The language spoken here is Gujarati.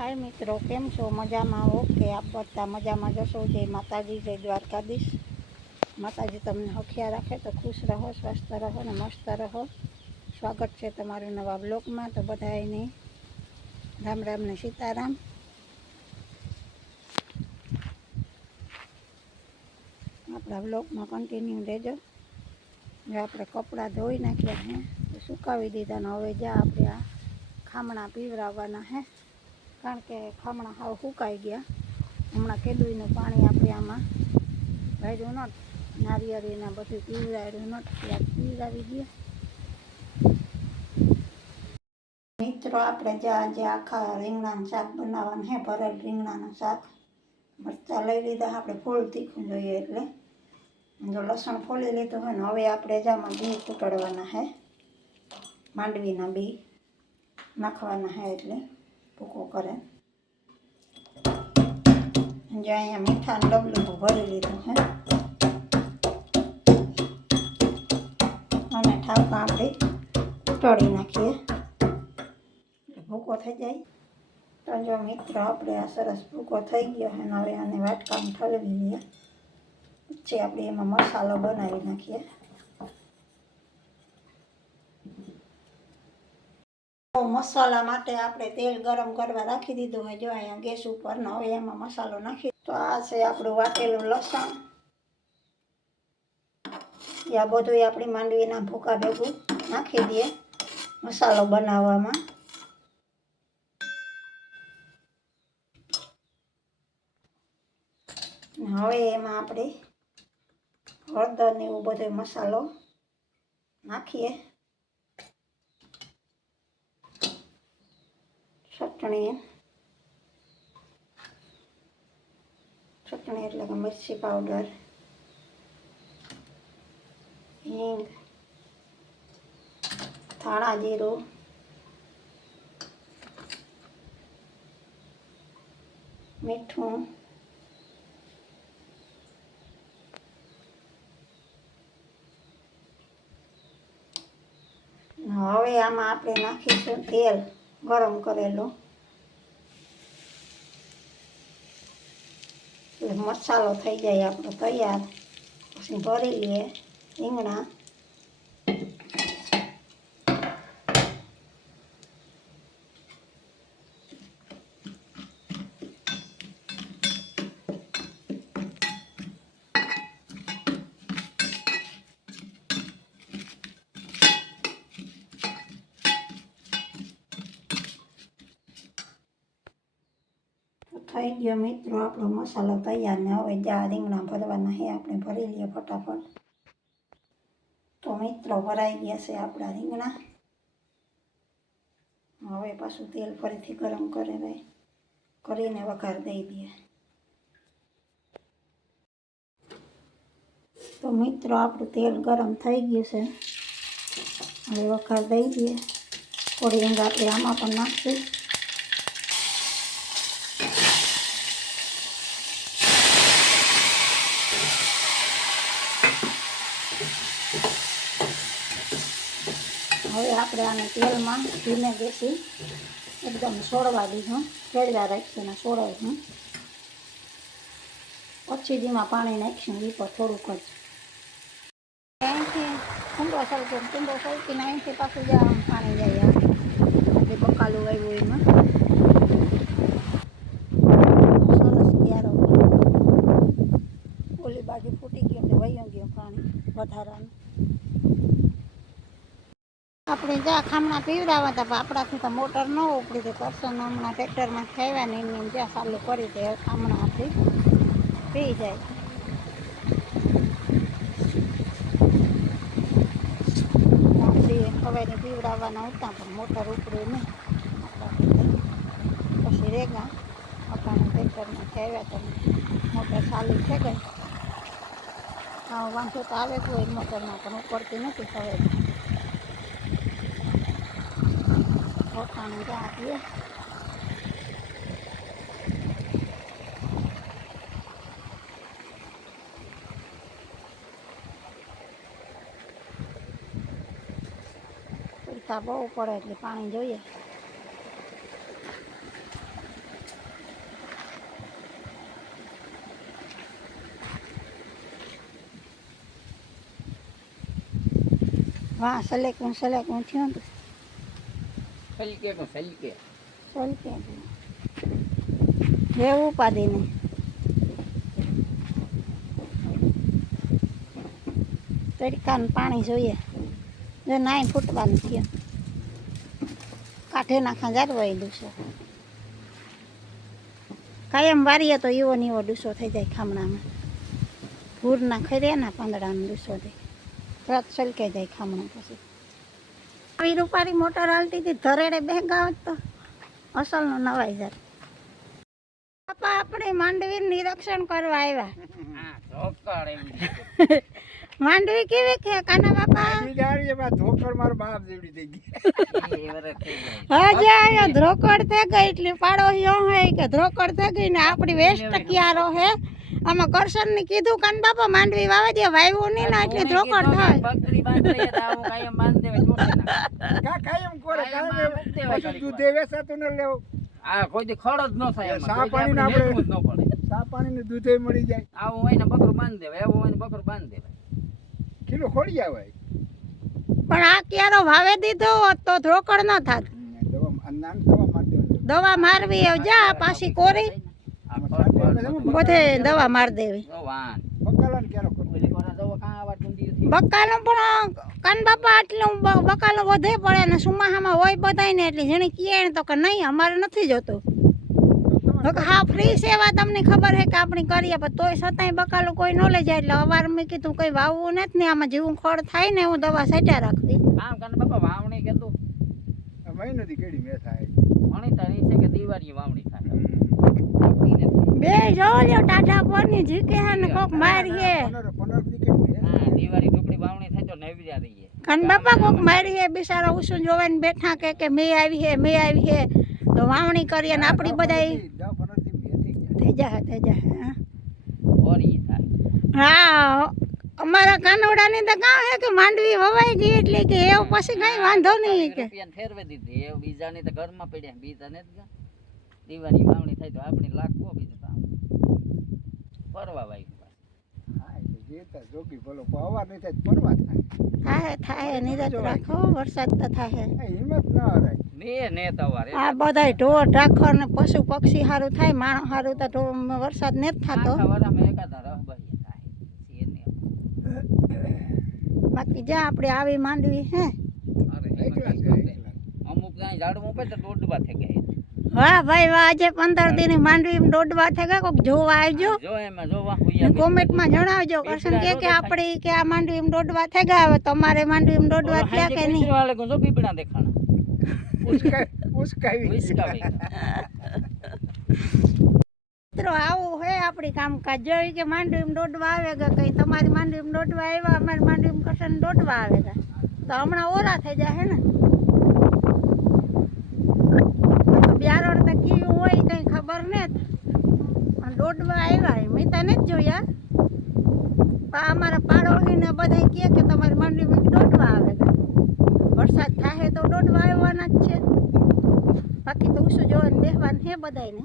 હાય મિત્રો, કેમ છો? મજામાં ઓકે આપ બધા મજામાં જશો જય માતાજી, જય દ્વારકાધીશ. માતાજી તમને હખિયા રાખે તો ખુશ રહો, સ્વસ્થ રહો ને મસ્ત રહો. સ્વાગત છે તમારું નવા બ્લોગમાં. તો બધાને રામ રામ ને સીતારામ. આપણા બ્લોગમાં કન્ટિન્યુ રહેજો. જો આપણે કપડાં ધોઈ નાખ્યા હે સુકાવી દીધા ને હવે જ્યાં આપણે આ ખામણા પીવરાવવાના હે. કારણ કે ખમણા હાવ સુકાઈ ગયા. હમણાં કેદુઈનું પાણી આપણે આમાં ભર્યું નહોતું. નારિયેળીના બધું પીવરાવ્યું નહોતું. ત્યાં પીવરાવી ગયા. મિત્રો, આપણે જ્યાં જે આખા રીંગણાનું શાક બનાવવાનું હે ભરેલ રીંગણાનું શાક. મરચાં લઈ લીધા, આપણે ફૂલ તીખું જોઈએ એટલે. જો લસણ ફોલી લીધું હોય ને, હવે આપણે જામાં બી કૂટડવાના હે માંડવીના બી નાખવાના હે એટલે. ભૂકો કરે. જે અહીંયા મીઠાનું ડબલું ભરી લીધું હે. અને ઠાવકા આપણે ઉટાડી નાખીએ. એટલે ભૂકો થઈ જાય. તો જો મિત્રો આપણે આ સરસ ભૂકો થઈ ગયો છે ને હવે આને વાટકામાં ઠલવી લઈએ. પછી આપણે એમાં મસાલો બનાવી નાખીએ. મસાલા માટે આપણે તેલ ગરમ કરવા રાખી દીધું હોય. જો અહીંયા ગેસ ઉપર ને હવે એમાં મસાલો નાખી તો આ છે આપણું વાટેલું લસણ. આ બધું આપણી માંડવીના ભૂકા ભેગું નાખી દઈએ મસાલો બનાવવામાં. હવે એમાં આપણે હળદર ને એવું બધો મસાલો નાખીએ. ચટણી. ચટણી એટલે કે મિરચી પાવડર, હિંગ, ધાણા જીરું, મીઠું, હવે આમાં આપણે નાખીશું તેલ ગરમ કરેલું. એટલે મસાલો થઈ જાય આપણો તૈયાર પછી ભરી લઈએ રીંગણા થઈ ગયો મિત્રો આપણો મસાલો તૈયાર ને હવે જ્યાં રીંગણા ભરવાના છે આપણે ભરી લઈએ ફટાફટ તો મિત્રો ભરાઈ ગયા છે આપણા રીંગણા હવે પાછું તેલ ફરીથી ગરમ કરે ભાઈ કરીને વઘાર દઈ દઈએ તો મિત્રો આપણું તેલ ગરમ થઈ ગયું છે હવે વઘાર દઈ દઈએ થોડી હિંગ આપણે આમાં પણ નાખશું હવે આપણે આને તેલમાં ધીમે બેસી એકદમ સોળવા દીધું. ફેરવા રાખીશું અને સોળાવીશું પછી જેમાં પાણી નાખીશું એ પર થોડુંક જ. અહીંથી કુંડો સરખો કુંડો સરખીને અહીંથી પાછું જ પાણી જાય આપણે બકાલું આવ્યું એમાં. સરસ ક્યારો ઓલી બાજુ ફૂટી ગયું એટલે વહી ગયું પાણી વધારાનું. આપણે જ્યાં ખામણા પીવડાવવા હતા પણ આપણાથી તો મોટર ન ઉપડી તો કરશન હમણાં ટ્રેક્ટરમાં ખાવ્યા ને એમ જ્યાં ચાલુ કરી દે ખામણાથી પી જાય. આપણી પીવડાવવાના હતા, પણ મોટર ઉપડે નહીં. પછી રેગા આપણા ટ્રેક્ટરમાં ખાવ્યા તો, મોટર ચાલુ છે ગઈ હા વાંધો તો આવે જ હોય મોટરમાં, પણ ઉપડતી નથી હવે મજા આપીએ પડતા બહુ પડે એટલે પાણી જોઈએ વાહ સલેક હું સલેક હું થયું સલકે કો સલકે સલકે હે ઉપાધિ ને. તડકાનું પાણી જોઈએ. જો નાઈ ફૂટવાનું થયું. કાઠે નાખા જારવાઈ ડૂસો કાયમ વારીએ તો એવો ને એવો ડૂસો થઈ જાય ખામણામાં. ભૂરના ખર્યા પાંદડાનો ડૂસો થઈ તરત સલકાઈ જાય ખામણા પછી. આવી રૂપારી મોટર હાલતી હતી ધરેડે ભેગા હોત તો અસલનો નવાઈ જાય. બાપા આપણે માંડવી નિરીક્ષણ કરવા આવ્યા. હા માંડવી કેવી છે કાના બાપા? ધોકડ મારો બાપ જેવડી થઈ ગઈ. હજે આયો ધ્રોકડ થઈ ગઈ એટલે પાડો યો હે કે ધ્રોકડ થઈ ગઈ ને આપણી વેસ્ટ ક્યારો હે. આમાં કરશન ને કીધું કાન બાપા માંડવી વાવા દે વાવ્યું નહીં ને એટલે ધ્રોકડ થાય. બકરી બાંધી તો કાયમ બાંધી ના કોરે કાયમ પછી દૂધે વેસાતું ન લેવું. આ કોઈ દી ખડ જ ન થાય. સા કોઈ દી આપણે ન પડે. ચા પાણી ને દૂધે મળી જાય. આવું હોય ને બકરું બાંધી દેવાય એવું હોય ને બકરું બાંધી દેવાય. કિલો ખોડી આવે પણ આ ક્યારો ભાવે દીધો હોત તો ધ્રોકડ ન થાત. દવા મારવી જા પાછી કોરી. બધે દવા માર દેવી બકાલો પણ કાન બાપા આટલું બકાલો વધે પડે ને સુમાહામાં હોય બધાય ને એટલે જેને કહે ને તો કે નહીં અમારે નથી જોતું. હા ફ્રી સેવા તમને ખબર છે કે આપણે કરીએ પણ તોય છતાંય બકાલો કોઈ ન લઈ જાય. એટલે અવાર મેં કીધું કંઈ વાવવું નથી ને આમાં જેવું ખડ થાય ને હું દવા સેટા રાખવી. આમ કાન બાપા વાવણી કીધું. મહિનો થી કેડી મે થાય. વણી તો એ છે કે દિવાળી વાવણી થાય. બે જો લ્યો ટાટા પરની જીકે હે ને કોક મારી હે. દિવાળી થાય તો કાન બાપા કોક મારી હે બિચારા ઉસું જોવાને બેઠા કે કે મેં આવી હે મેં આવી હે. તો વાવણી કરીએ ને આપણી બધાય. થઈ જા થઈ જા હા. ઓરી થાય. હા અમારા કાનોડાની તો કાં હે કે માંડવી વવાઈ ગઈ એટલે કે એવું પછી કઈ વાંધો નહીં કે. ફેરવી દીધી. એ બીજાની તો ઘરમાં પડ્યા બીજા ને જ દિવાળી વાવણી થાય તો આપણે લાખો બીજું કામ ફરવા વાગ્યું જે જોગી બોલો નહીં થાય થાય. થાય થાય રાખો વરસાદ તો થાય. હિંમત ના હરાય ને ને તવારે આ બધાય ઢોર ઢાખર ને પશુ પક્ષી સારું થાય માણસ સારું તો ઢોર વરસાદ નથી થતો. એકાદા રહબરી થાય. ને. બાકી જ્યાં આપણે આવી માંડવી હે. કઈ અમુક ત્યાં ઝાડવું પડે તો દોડવા થઈ ગયા વાહ ભાઈ વાહ આજે પંદર દિન માંડવી દોડવા થઈ ગયા કોઈક જોવા આવજો. કોમેન્ટ એમાં જોવા હુયા કોમેન્ટમાં જણાવજો કરશન કે કે આપણે કે આ માંડવી દોડવા થઈ ગયા હવે તમારે માંડવી દોડવા થયા કે નહીં? બીબડા દેખાણા. ઉસ્કાઈ ઉસ્કાઈ. મિત્રો આવું હે આપણી કામકાજ. જોઈ કે માંડવીમાં દોડવા આવે કે કઈ તમારી માંડવીમાં દોડવા આવ્યા અમારી માંડવીમાં કરશન દોડવા આવે તો. હમણાં ઓરા થઈ જાય હે ને આ તો બિયારણ તો કેવું હોય કઈ ખબર ને દોડવા આવ્યા મેં તને જ જોયા. પણ અમારા પાડોશીને બધા કહે કે તમારી માંડવીમાં દોડવા આવે. વરસાદ થાય તો દોડવા આવવાના જ છે. બાકી તો ઉશું જોવાનું બેસવાનું હે બધાયને.